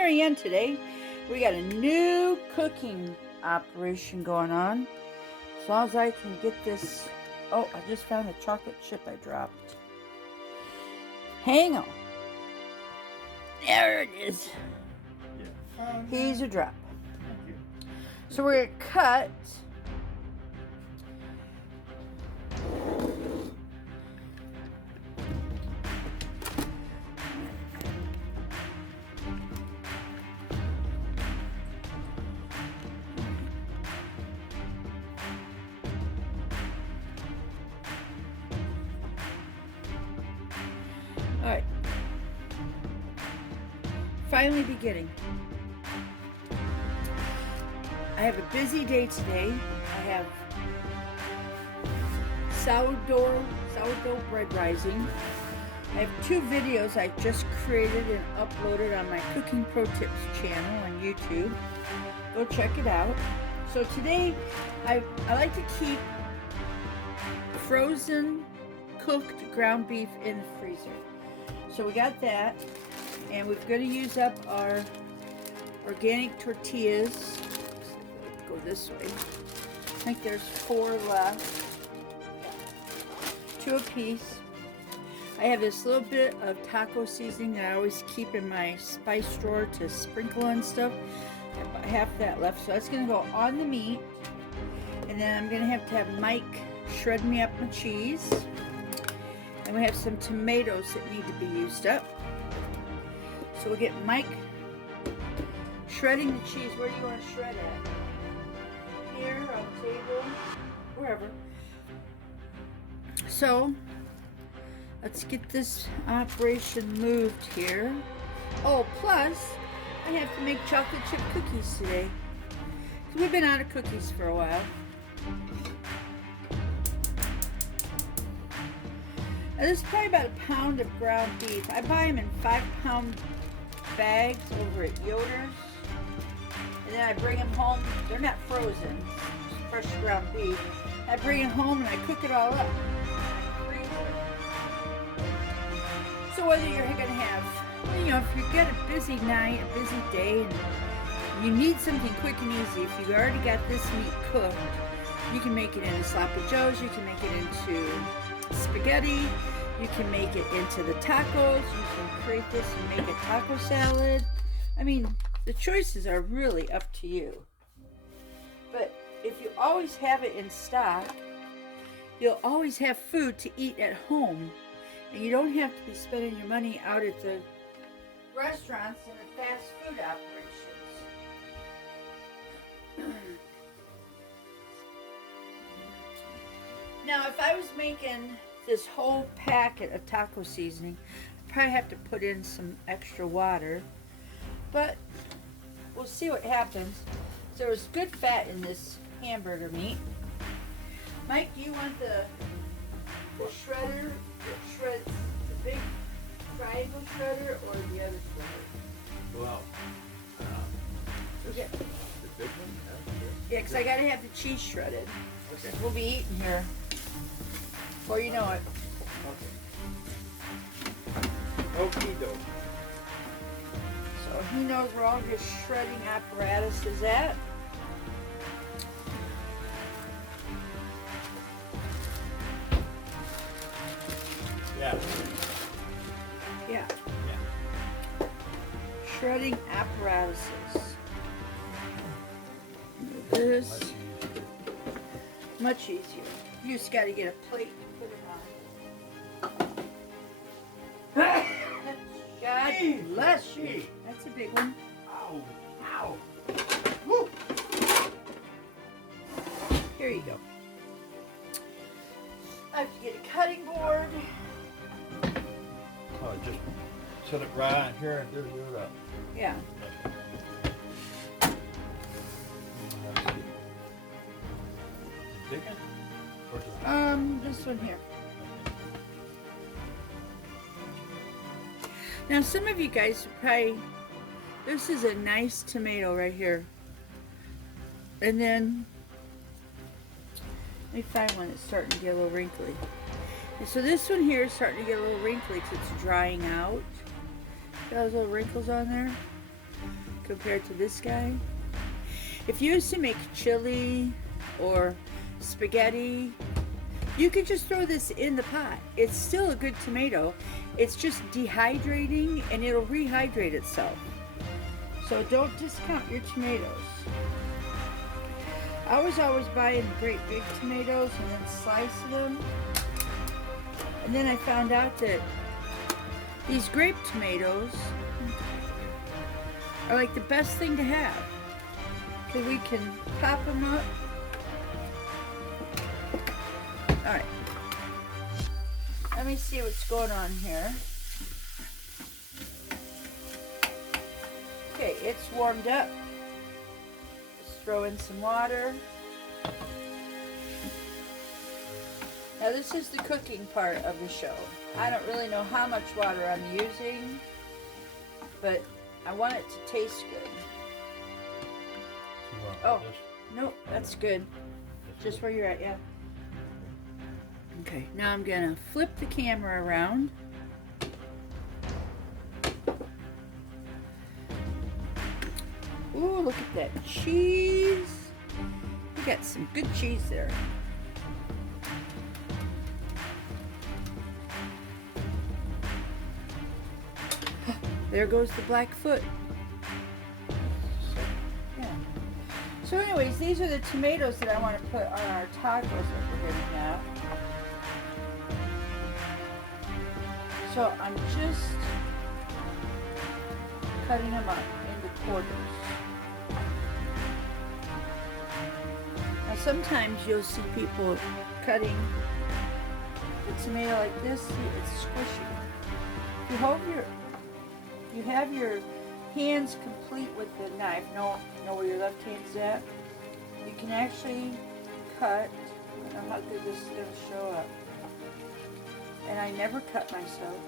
Mary Ann today. We got a new cooking operation going on. As long as I can get this. Oh, I just found a chocolate chip I dropped. Hang on. There it is. Yeah. He's a drop. Thank you. So we're going to cut. All right. Finally beginning. I have a busy day today. I have sourdough bread rising. I have 2 videos I just created and uploaded on my Cooking Pro Tips channel on YouTube. Go check it out. So today, I like to keep frozen cooked ground beef in the freezer. So we got that, and we're going to use up our organic tortillas. Go this way. I think there's 4 left. 2 apiece. I have this little bit of taco seasoning that I always keep in my spice drawer to sprinkle on stuff. I have about half that left, so that's going to go on the meat. And then I'm going to have Mike shred me up my cheese. And we have some tomatoes that need to be used up. So we'll get Mike shredding the cheese. Where do you want to shred at? Here, on the table, wherever. So, let's get this operation moved here. Oh, plus, I have to make chocolate chip cookies today. We've been out of cookies for a while. Now, this is probably about a pound of ground beef. I buy them in 5-pound bags over at Yoder's. And then I bring them home. They're not frozen. It's fresh ground beef. I bring it home and I cook it all up. So whether you're going to have, if you get a busy night, a busy day, and you need something quick and easy, if you've already got this meat cooked, you can make it into sloppy joes, you can make it into spaghetti, you can make it into the tacos, you can create this and make a taco salad. I mean, the choices are really up to you. But if you always have it in stock, you'll always have food to eat at home. And you don't have to be spending your money out at the restaurants and the fast food operations. Now, if I was making this whole packet of taco seasoning, I'd probably have to put in some extra water. But we'll see what happens. So there's good fat in this hamburger meat. Mike, do you want the shredder that shreds the big triangle shredder or the other shredder? Well, Yeah. the big one? Yeah, because I gotta have the cheese shredded. Okay. We'll be eating here before you know it. Okay. Okie doke. So he knows where all his shredding apparatus is at. Yeah. Yeah. Yeah. Shredding apparatuses. This much easier. You just got to get a plate and put it on. God bless you. That's a big one. Ow. Ow. Woo. Here you go. I have to get a cutting board. Oh, just set it right here and do it up. Yeah. Big one? This one here. Now, some of you guys probably, this is a nice tomato right here. And then, let me find one that's starting to get a little wrinkly. And so this one here is starting to get a little wrinkly because it's drying out. Got those little wrinkles on there. compared to this guy. If you used to make chili or spaghetti, you could just throw this in the pot. It's still a good tomato. It's just dehydrating and it'll rehydrate itself. So don't discount your tomatoes. I was always buying great big tomatoes and then slicing them. And then I found out that these grape tomatoes are like the best thing to have. Because we can pop them up. Alright. Let me see what's going on here. Okay, it's warmed up. Let's throw in some water. Now this is the cooking part of the show. I don't really know how much water I'm using, but I want it to taste good. Oh, nope, that's good. Just where you're at, yeah. Okay, now I'm gonna flip the camera around. Ooh, look at that cheese. We got some good cheese there. There goes the black foot. Yeah. So anyways, these are the tomatoes that I want to put on our tacos that we're going to have. So I'm just cutting them up into quarters. Now sometimes you'll see people cutting the tomato like this. See, it's squishy. You have your hands complete with the knife. Know where your left hand's at. You can actually cut. I don't know how good this is going to show up. And I never cut myself.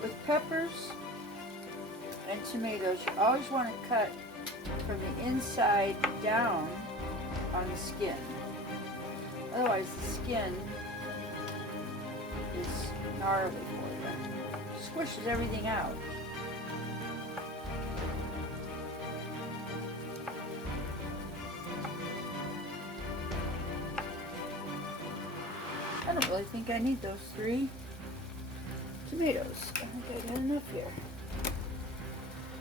With peppers and tomatoes, you always want to cut from the inside down on the skin. Otherwise the skin is gnarly for you. Squishes everything out. I don't really think I need those 3 tomatoes. I think I got enough here.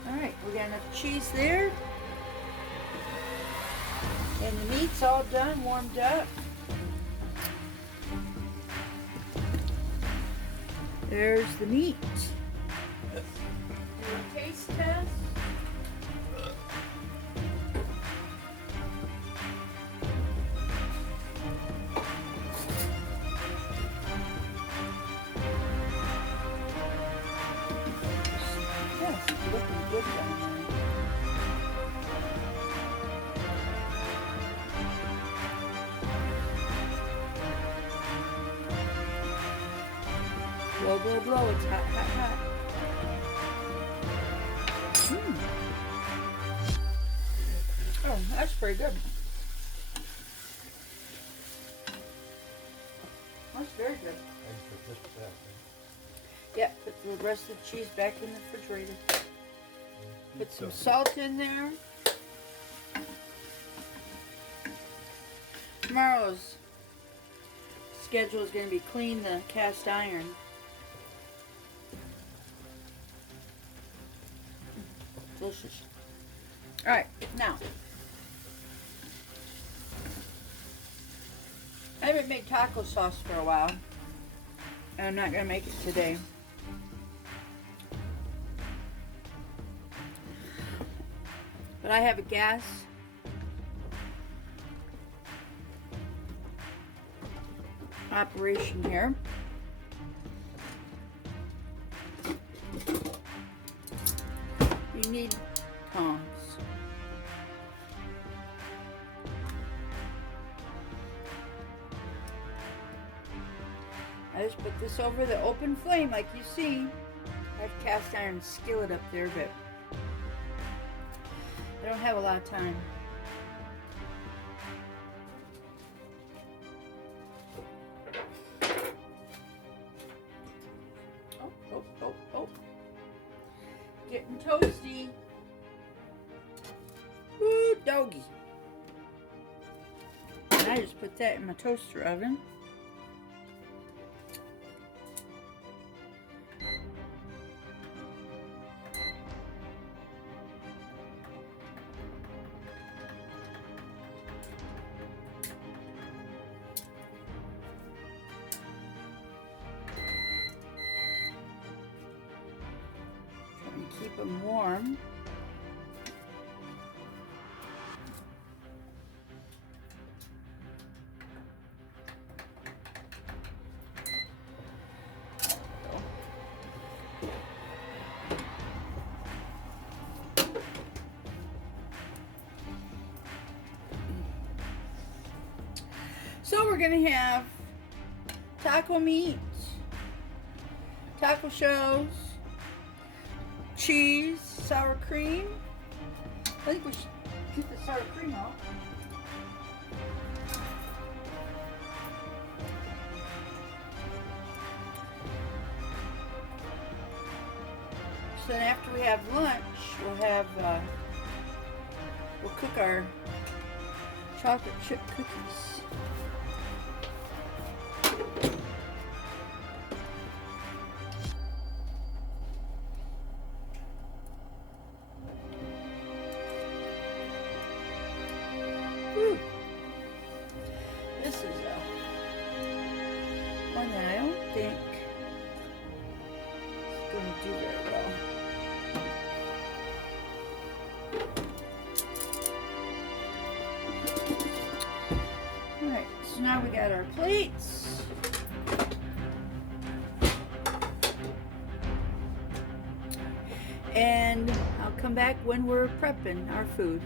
Alright, we got enough cheese there. And the meat's all done, warmed up. There's the meat. Do a taste test. Yes, it's looking good down there. Blow, blow, blow. It's hot, hot, hot. Oh, that's pretty good. That's very good. Yeah, put the rest of the cheese back in the refrigerator. Put some salt in there. Tomorrow's schedule is going to be clean the cast iron. Delicious. Alright, now. I haven't made taco sauce for a while. And I'm not going to make it today. But I have a gas operation here. You need tongs. I just put this over the open flame like you see. I have cast iron skillet up there, but I don't have a lot of time. Oh. just put that in my toaster oven. Keep them warm. So we're gonna have taco meat, taco shells, cheese, sour cream. I think we should get the sour cream out. So then after we have lunch, we'll cook our chocolate chip cookies. Whew. This is one that I don't think is going to do very well. Alright, so now we got our plates. And I'll come back when we're prepping our food.